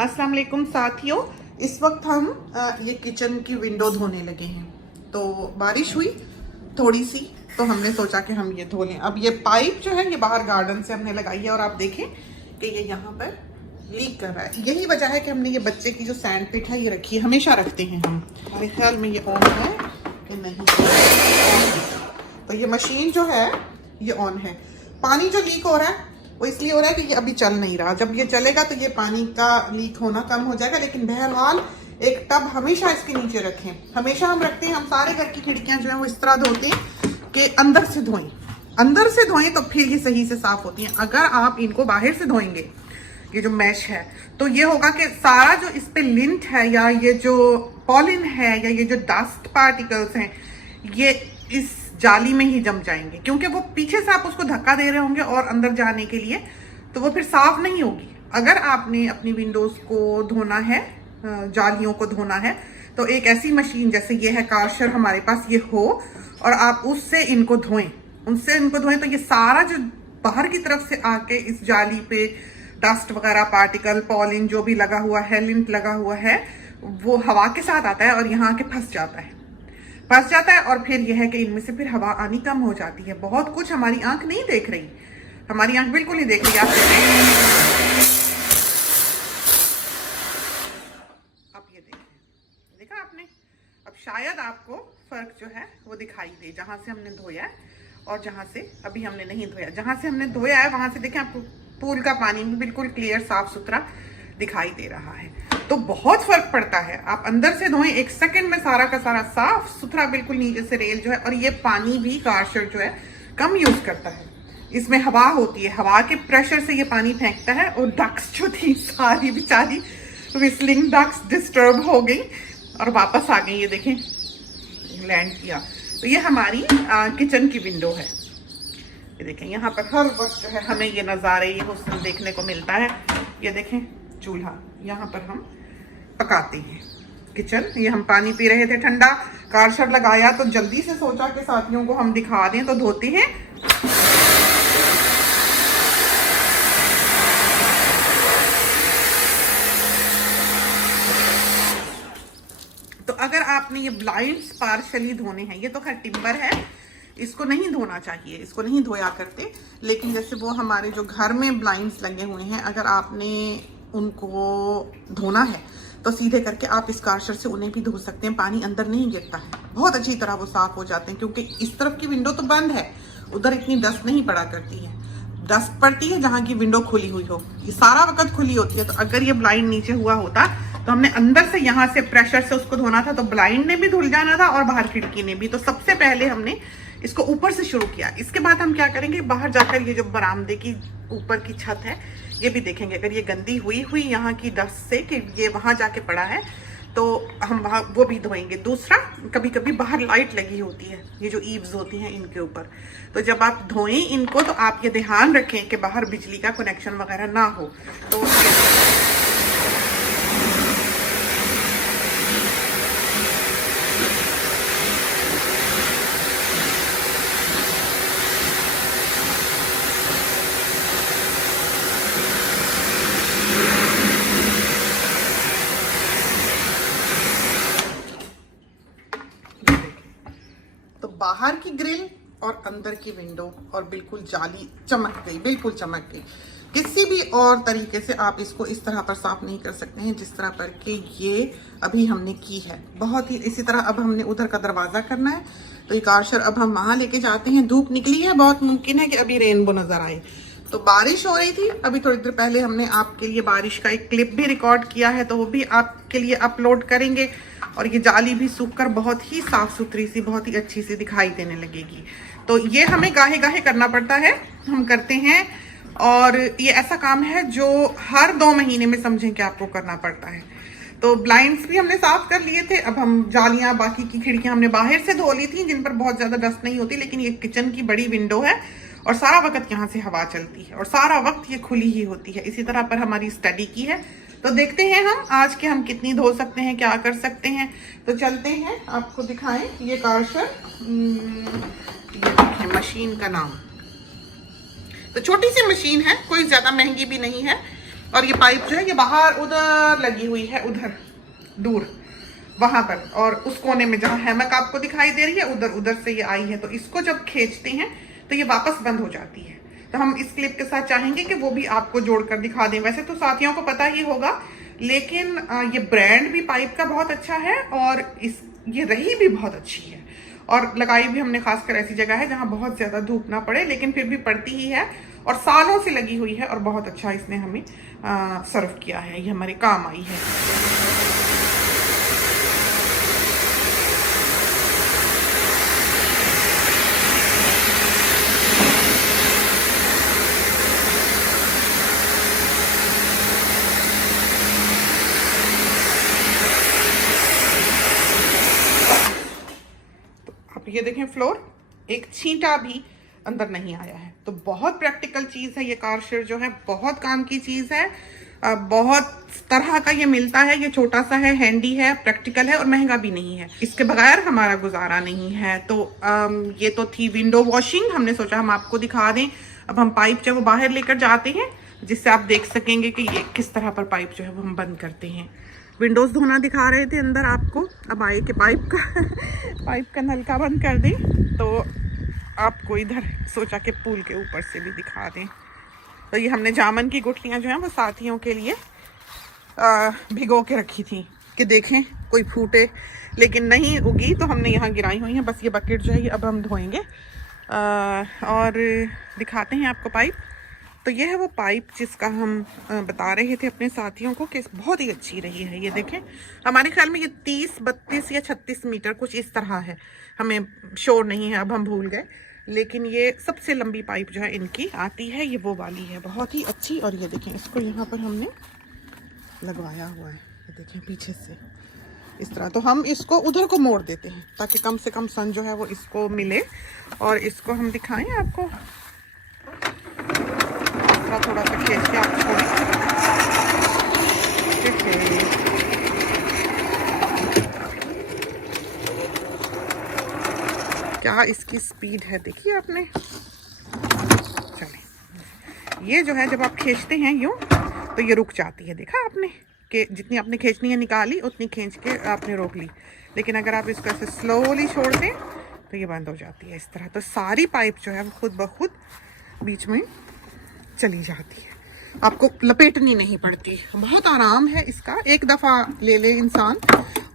अस्सलाम वालेकुम साथियों, इस वक्त हम ये किचन की विंडो धोने लगे हैं। तो बारिश हुई थोड़ी सी, तो हमने सोचा कि हम ये धो लें। अब ये पाइप जो है ये बाहर गार्डन से हमने लगाई है और आप देखें कि ये यहाँ पर लीक कर रहा है। यही वजह है कि हमने ये बच्चे की जो सैंड पिट है ये रखी है, हमेशा रखते हैं हम। मेरे ख्याल में ये ऑन है कि नहीं, तो ये मशीन जो है ये ऑन है। पानी जो लीक हो रहा है वो इसलिए हो रहा है कि ये अभी चल नहीं रहा। जब ये चलेगा तो ये पानी का लीक होना कम हो जाएगा। लेकिन बहरहाल एक टब हमेशा इसके नीचे रखें, हमेशा हम रखते हैं। हम सारे घर की खिड़कियां जो है वो इस तरह धोते हैं कि अंदर से धोएं, अंदर से धोएं तो फिर ये सही से साफ होती हैं। अगर आप इनको बाहर से धोएंगे, ये जो मैश है, तो ये होगा कि सारा जो इस पे लिंट है या ये जो पॉलिन है या ये जो डस्ट पार्टिकल्स हैं ये इस जाली में ही जम जाएंगे, क्योंकि वो पीछे से आप उसको धक्का दे रहे होंगे और अंदर जाने के लिए, तो वो फिर साफ नहीं होगी। अगर आपने अपनी विंडोज को धोना है, जालियों को धोना है, तो एक ऐसी मशीन जैसे ये है कार्शर हमारे पास ये हो और आप उससे इनको धोएं, उनसे इनको धोएं, तो ये सारा जो बाहर की तरफ से आके इस जाली पे डस्ट वगैरह पार्टिकल पॉलिन जो भी लगा हुआ है, लिंट लगा हुआ है, वो हवा के साथ आता है और यहाँ आके फंस जाता है और फिर यह है कि इनमें से फिर हवा आनी कम हो जाती है। बहुत कुछ हमारी आंख नहीं देख रही, हमारी आंख बिल्कुल नहीं देख रही। आप ये देखें, देखा आपने? अब शायद आपको फर्क जो है वो दिखाई दे, जहां से हमने धोया है और जहां से अभी हमने नहीं धोया। जहां से हमने धोया है वहां से देखें, आपको पूल का पानी भी बिल्कुल क्लियर साफ सुथरा दिखाई दे रहा है। तो बहुत फर्क पड़ता है। आप अंदर से धोएं, 1 सेकंड में सारा का सारा साफ सुथरा बिल्कुल नीचे से रेल जो है। और ये पानी भी कार्शर जो है कम यूज करता है, इसमें हवा होती है, हवा के प्रेशर से ये पानी फेंकता है। और डक्स जो थी सारी बेचारी विस्लिंग डक्स डिस्टर्ब हो गई और वापस आ गई। ये देखें, लैंड किया। तो ये हमारी किचन की विंडो है। ये देखें, यहाँ पर हर वक्त जो है हमें ये नज़ारे, ये हुस्न देखने को मिलता है। ये देखें चूल्हा, यहाँ पर हम पकाते हैं। किचन, ये हम पानी पी रहे थे ठंडा, कार्शर लगाया तो जल्दी से सोचा कि साथियों को हम दिखा दें, तो धोते हैं। तो अगर आपने ये ब्लाइंड्स पार्शली धोने हैं, ये तो खैर टिम्बर है, इसको नहीं धोना चाहिए, इसको नहीं धोया करते। लेकिन जैसे वो हमारे जो घर में ब्लाइंड्स लगे हुए हैं, अगर आपने उनको धोना है तो सीधे करके आप इस कार्शर से उन्हें भी धो सकते हैं। पानी अंदर नहीं गिरता है, बहुत अच्छी तरह वो साफ हो जाते हैं। क्योंकि इस तरफ की विंडो तो बंद है, उधर इतनी डस्ट नहीं पड़ा करती है। डस्ट पड़ती है जहाँ की विंडो खुली हुई हो, ये सारा वक्त खुली होती है। तो अगर ये ब्लाइंड नीचे हुआ होता तो हमने अंदर से यहाँ से प्रेशर से उसको धोना था, तो ब्लाइंड ने भी धुल जाना था और बाहर खिड़की ने भी। तो सबसे पहले हमने इसको ऊपर से शुरू किया। इसके बाद हम क्या करेंगे, बाहर जाकर ये जो बरामदे की ऊपर की छत है ये भी देखेंगे। अगर ये गंदी हुई यहाँ की डस्ट से कि ये वहां जाके पड़ा है, तो हम वहाँ वो भी धोएंगे। दूसरा, कभी कभी बाहर लाइट लगी होती है, ये जो ईव्स होती हैं इनके ऊपर, तो जब आप धोएं इनको तो आप ये ध्यान रखें कि बाहर बिजली का कनेक्शन वगैरह ना हो। तो बाहर की ग्रिल और अंदर की विंडो और बिल्कुल जाली चमक गई, बिल्कुल चमक गई। किसी भी और तरीके से आप इसको इस तरह पर साफ नहीं कर सकते हैं जिस तरह पर कि ये अभी हमने की है। बहुत ही इसी तरह अब हमने उधर का दरवाजा करना है, तो ये कार्शर अब हम वहां लेके जाते हैं। धूप निकली है, बहुत मुमकिन है कि अभी रेनबो नजर आए। तो बारिश हो रही थी अभी थोड़ी देर पहले, हमने आपके लिए बारिश का एक क्लिप भी रिकॉर्ड किया है, तो वो भी आपके लिए अपलोड करेंगे। और ये जाली भी सूखकर बहुत ही साफ सुथरी सी, बहुत ही अच्छी सी दिखाई देने लगेगी। तो ये हमें गाहे गाहे करना पड़ता है, हम करते हैं। और ये ऐसा काम है जो हर 2 महीने में समझें कि आपको करना पड़ता है। तो ब्लाइंड्स भी हमने साफ कर लिए थे। अब हम जालियां, बाकी की खिड़कियां हमने बाहर से धो ली थी जिन पर बहुत ज्यादा डस्ट नहीं होती। लेकिन ये किचन की बड़ी विंडो है और सारा वक्त यहाँ से हवा चलती है और सारा वक्त ये खुली ही होती है। इसी तरह पर हमारी स्टडी की है। तो देखते हैं हम आज के हम कितनी धो सकते हैं, क्या कर सकते हैं। तो चलते हैं, आपको दिखाएं ये कार्शर। ये देखें मशीन का नाम, तो छोटी सी मशीन है, कोई ज्यादा महंगी भी नहीं है। और ये पाइप जो है ये बाहर उधर लगी हुई है, उधर दूर वहां पर, और उस कोने में जहां हैमक आपको दिखाई दे रही है उधर से ये आई है। तो इसको जब खींचते हैं तो ये वापस बंद हो जाती है। तो हम इस क्लिप के साथ चाहेंगे कि वो भी आपको जोड़कर दिखा दें। वैसे तो साथियों को पता ही होगा, लेकिन ये ब्रांड भी पाइप का बहुत अच्छा है और ये रही भी बहुत अच्छी है। और लगाई भी हमने खासकर ऐसी जगह है जहां बहुत ज्यादा धूप ना पड़े, लेकिन फिर भी पड़ती ही है और सालों से लगी हुई है और बहुत अच्छा इसने हमें सर्व किया है, ये हमारे काम आई है। ये देखें फ्लोर, एक छींटा भी अंदर नहीं आया है। तो बहुत प्रैक्टिकल चीज है ये कार शेड जो है, बहुत काम की चीज है। बहुत तरह का ये मिलता है, ये छोटा सा है, हैंडी है, प्रैक्टिकल है और महंगा भी नहीं है। इसके बगैर हमारा गुजारा नहीं है। तो ये तो थी विंडो वॉशिंग, हमने सोचा हम आपको दिखा दें। अब हम पाइप जो वो बाहर लेकर जाते हैं, जिससे आप देख सकेंगे कि ये किस तरह पर पाइप जो है वो हम बंद करते हैं। विंडोज धोना दिखा रहे थे अंदर आपको, अब आए कि पाइप का नलका बंद कर दें। तो आपको इधर सोचा कि पूल के ऊपर से भी दिखा दें। तो ये हमने जामन की गुठलियाँ जो हैं वो साथियों के लिए भिगो के रखी थी कि देखें कोई फूटे, लेकिन नहीं उगी तो हमने यहाँ गिराई हुई हैं। बस ये बकेट जो है ये अब हम धोएंगे और दिखाते हैं आपको पाइप। तो ये है वो पाइप जिसका हम बता रहे थे अपने साथियों को कि बहुत ही अच्छी रही है। ये देखें, हमारे ख्याल में ये 30, 32 या 36 मीटर कुछ इस तरह है, हमें श्योर नहीं है, अब हम भूल गए। लेकिन ये सबसे लंबी पाइप जो है इनकी आती है, ये वो वाली है, बहुत ही अच्छी। और ये देखें, इसको यहाँ पर हमने लगवाया हुआ है, ये देखें पीछे से इस तरह। तो हम इसको उधर को मोड़ देते हैं ताकि कम से कम सन जो है वो इसको मिले। और इसको हम दिखाएं आपको, थोड़ा सा खींच के आप छोड़ें। क्या इसकी स्पीड है देखिए आपने। चलिए, ये जो है जब आप खींचते हैं यूं तो ये रुक जाती है, देखा आपने कि जितनी आपने खींचनी है निकाली उतनी खींच के आपने रोक ली। लेकिन अगर आप इसको ऐसे स्लोली छोड़ दें तो ये बंद हो जाती है इस तरह। तो सारी पाइप जो है वो खुद ब खुद बीच में चली जाती है, आपको लपेटनी नहीं पड़ती। बहुत आराम है इसका, एक दफ़ा ले ले इंसान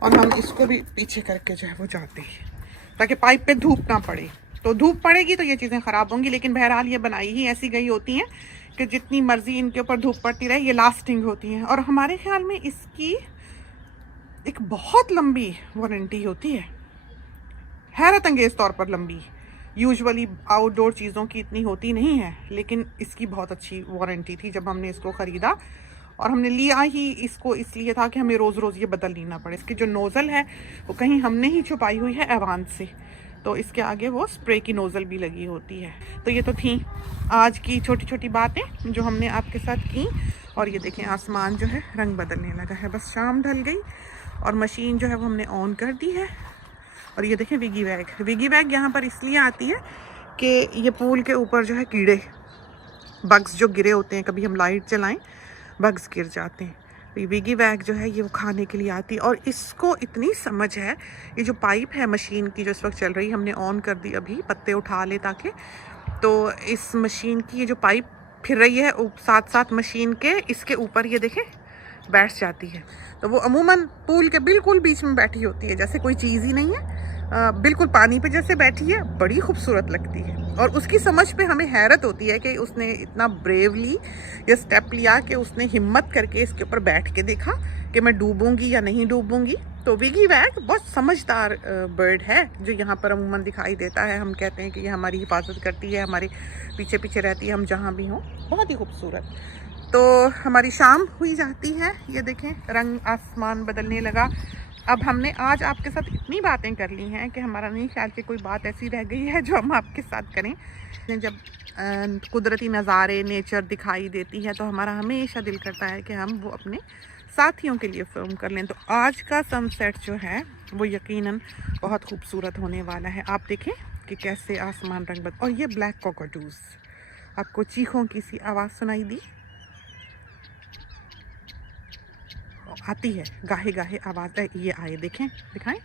और हम इसको भी पीछे करके जो है वो जाते हैं ताकि पाइप पे धूप ना पड़े। तो धूप पड़ेगी तो ये चीज़ें ख़राब होंगी, लेकिन बहरहाल ये बनाई ही ऐसी गई होती हैं कि जितनी मर्जी इनके ऊपर धूप पड़ती रहे ये लास्टिंग होती हैं। और हमारे ख्याल में इसकी एक बहुत लंबी वारंटी होती है, हैरत अंगेज़ तौर पर लंबी। यूजुअली आउटडोर चीज़ों की इतनी होती नहीं है, लेकिन इसकी बहुत अच्छी वारंटी थी जब हमने इसको ख़रीदा। और हमने लिया ही इसको इसलिए था कि हमें रोज़ रोज़ ये बदलनी ना पड़े। इसकी जो नोज़ल है वो कहीं हमने ही छुपाई हुई है एवांस से, तो इसके आगे वो स्प्रे की नोज़ल भी लगी होती है। तो ये तो थी आज की छोटी छोटी बातें जो हमने आपके साथ की। और ये देखें, आसमान जो है रंग बदलने लगा है, बस शाम ढल गई और मशीन जो है वो हमने ऑन कर दी है। और ये देखें विगी बैग यहाँ पर इसलिए आती है कि ये पूल के ऊपर जो है कीड़े बग्स जो गिरे होते हैं, कभी हम लाइट चलाएं बग्स गिर जाते हैं। तो ये विगी बैग जो है ये वो खाने के लिए आती है। और इसको इतनी समझ है, ये जो पाइप है मशीन की जो इस वक्त चल रही है, हमने ऑन कर दी अभी, पत्ते उठा ले ताकि। तो इस मशीन की ये जो पाइप फिर रही है साथ साथ मशीन के इसके ऊपर ये देखें बैठ जाती है। तो वो अमूमन पूल के बिल्कुल बीच में बैठी होती है, जैसे कोई चीज़ ही नहीं है, बिल्कुल पानी पे जैसे बैठी है, बड़ी खूबसूरत लगती है। और उसकी समझ पे हमें हैरत होती है कि उसने इतना ब्रेवली ये स्टेप लिया कि उसने हिम्मत करके इसके ऊपर बैठ के देखा कि मैं डूबूंगी या नहीं डूबूंगी। तो विगी बैग बहुत समझदार बर्ड है जो यहाँ पर अमूमन दिखाई देता है। हम कहते हैं कि ये हमारी हिफाजत करती है, हमारे पीछे पीछे रहती है, हम जहाँ भी हों। बहुत ही खूबसूरत। तो हमारी शाम हुई जाती है, ये देखें रंग आसमान बदलने लगा। अब हमने आज आपके साथ इतनी बातें कर ली हैं कि हमारा नहीं ख्याल कि कोई बात ऐसी रह गई है जो हम आपके साथ करें। जब कुदरती नज़ारे नेचर दिखाई देती है तो हमारा हमेशा दिल करता है कि हम वो अपने साथियों के लिए फिल्म कर लें। तो आज का सनसेट जो है वो यकीनन बहुत खूबसूरत होने वाला है। आप देखें कि कैसे आसमान रंग बदल। और ये ब्लैक कॉकटूज़, आपको चीखों की सी आवाज़ सुनाई दी। आती है, गाहे गाहे आवाज़ है। ये आए, देखें, दिखाएं,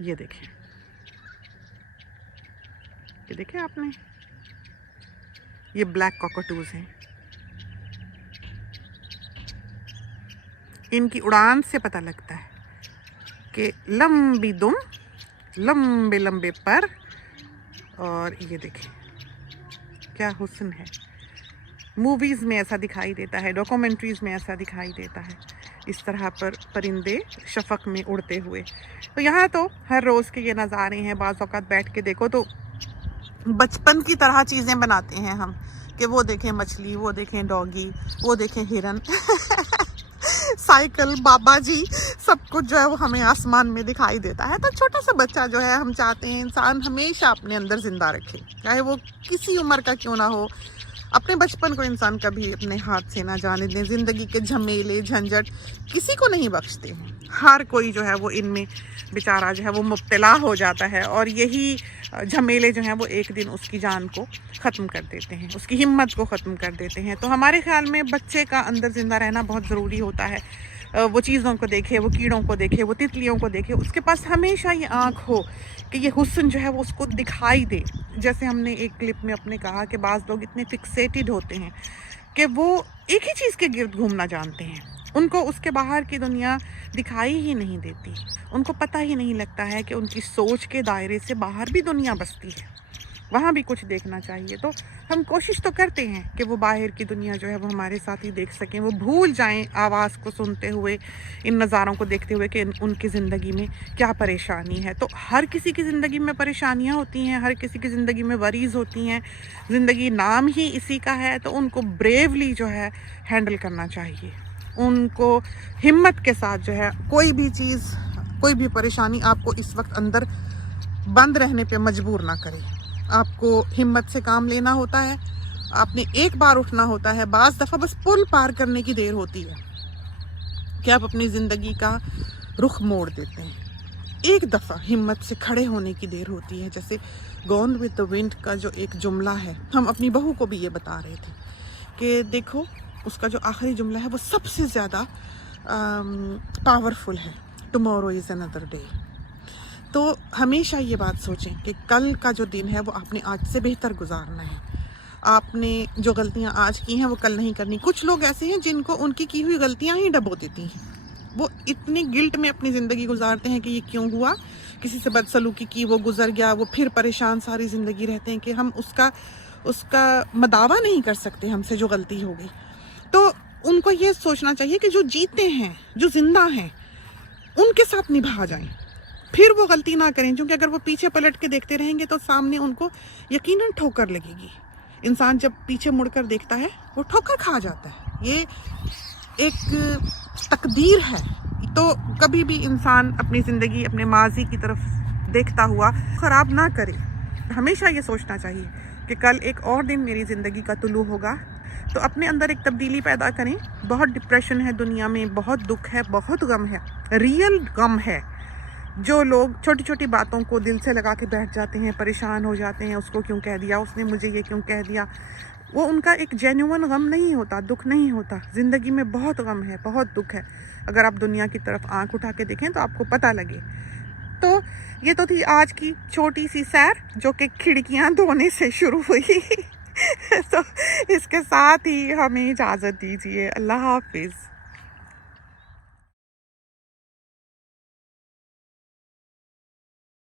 ये देखें, ये देखें आपने, ये ब्लैक कॉकटूज़ हैं। इनकी उड़ान से पता लगता है कि लंबी दुम, लंबे लंबे पर, और ये देखें क्या हुस्न है। मूवीज़ में ऐसा दिखाई देता है, डॉक्यूमेंट्रीज़ में ऐसा दिखाई देता है, इस तरह पर परिंदे शफक में उड़ते हुए। तो यहाँ तो हर रोज़ के ये नज़ारे हैं। बाज़ औक़ात बैठ के देखो तो बचपन की तरह चीज़ें बनाते हैं हम, कि वो देखें मछली, वो देखें डॉगी, वो देखें हिरन साइकिल, बाबा जी, सब कुछ जो है वो हमें आसमान में दिखाई देता है। तो छोटा सा बच्चा जो है, हम चाहते हैं इंसान हमेशा अपने अंदर ज़िंदा रखे, चाहे वो किसी उम्र का क्यों ना हो। अपने बचपन को इंसान कभी अपने हाथ से ना जाने दें। ज़िंदगी के झमेले झंझट किसी को नहीं बख्शते हैं, हर कोई जो है वो इनमें बेचारा जो है वो मुब्तला हो जाता है, और यही झमेले जो हैं वो एक दिन उसकी जान को ख़त्म कर देते हैं, उसकी हिम्मत को ख़त्म कर देते हैं। तो हमारे ख़्याल में बच्चे का अंदर ज़िंदा रहना बहुत ज़रूरी होता है। वो चीज़ों को देखे, वो कीड़ों को देखे, वो तितलियों को देखे, उसके पास हमेशा ये आँख हो कि ये हुस्न जो है वो उसको दिखाई दे। जैसे हमने एक क्लिप में अपने कहा कि बाज़ लोग इतने फिक्सेटेड होते हैं कि वो एक ही चीज़ के गिर्द घूमना जानते हैं, उनको उसके बाहर की दुनिया दिखाई ही नहीं देती, उनको पता ही नहीं लगता है कि उनकी सोच के दायरे से बाहर भी दुनिया बसती है, वहाँ भी कुछ देखना चाहिए। तो हम कोशिश तो करते हैं कि वो बाहर की दुनिया जो है वो हमारे साथ ही देख सकें, वो भूल जाएं आवाज़ को सुनते हुए, इन नज़ारों को देखते हुए कि उनकी ज़िंदगी में क्या परेशानी है। तो हर किसी की ज़िंदगी में परेशानियाँ होती हैं, हर किसी की ज़िंदगी में वरीज़ होती हैं, ज़िंदगी नाम ही इसी का है। तो उनको ब्रेवली जो है हैंडल करना चाहिए, उनको हिम्मत के साथ जो है कोई भी चीज़, कोई भी परेशानी आपको इस वक्त अंदर बंद रहने पे मजबूर ना करे। आपको हिम्मत से काम लेना होता है, आपने एक बार उठना होता है। बाज़ दफ़ा बस पुल पार करने की देर होती है कि आप अपनी ज़िंदगी का रुख मोड़ देते हैं। एक दफ़ा हिम्मत से खड़े होने की देर होती है। जैसे गॉन विद द विंड का जो एक जुमला है, हम अपनी बहू को भी ये बता रहे थे कि देखो उसका जो आखिरी जुमला है वो सबसे ज़्यादा पावरफुल है, टुमारो इज़ अनदर डे। तो हमेशा ये बात सोचें कि कल का जो दिन है वो आपने आज से बेहतर गुजारना है। आपने जो गलतियां आज की हैं वो कल नहीं करनी। कुछ लोग ऐसे हैं जिनको उनकी की हुई गलतियां ही डबो देती हैं, वो इतने गिल्ट में अपनी ज़िंदगी गुजारते हैं कि ये क्यों हुआ, किसी से बदसलूकी की, वो गुजर गया, वो फिर परेशान सारी ज़िंदगी रहते हैं कि हम उसका मदावा नहीं कर सकते हमसे जो गलती हो गई। तो उनको ये सोचना चाहिए कि जो जीते हैं, जो जिंदा हैं, उनके साथ निभा जाएं, फिर वो गलती ना करें। क्योंकि अगर वो पीछे पलट के देखते रहेंगे तो सामने उनको यकीनन ठोकर लगेगी। इंसान जब पीछे मुड़कर देखता है वो ठोकर खा जाता है, ये एक तकदीर है। तो कभी भी इंसान अपनी ज़िंदगी अपने माजी की तरफ देखता हुआ ख़राब ना करे। हमेशा ये सोचना चाहिए कि कल एक और दिन मेरी ज़िंदगी का तुलू होगा। तो अपने अंदर एक तब्दीली पैदा करें। बहुत डिप्रेशन है दुनिया में, बहुत दुख है, बहुत गम है, रियल गम है। जो लोग छोटी छोटी बातों को दिल से लगा के बैठ जाते हैं, परेशान हो जाते हैं, उसको क्यों कह दिया उसने, मुझे ये क्यों कह दिया, वो उनका एक जेन्युइन गम नहीं होता, दुख नहीं होता। ज़िंदगी में बहुत गम है, बहुत दुख है। अगर आप दुनिया की तरफ आंख उठा के देखें तो आपको पता लगे। तो ये तो थी आज की छोटी सी सैर जो कि खिड़कियां धोने से शुरू हुई। तो इसके साथ ही हमें इजाज़त दीजिए। अल्लाह हाफिज़।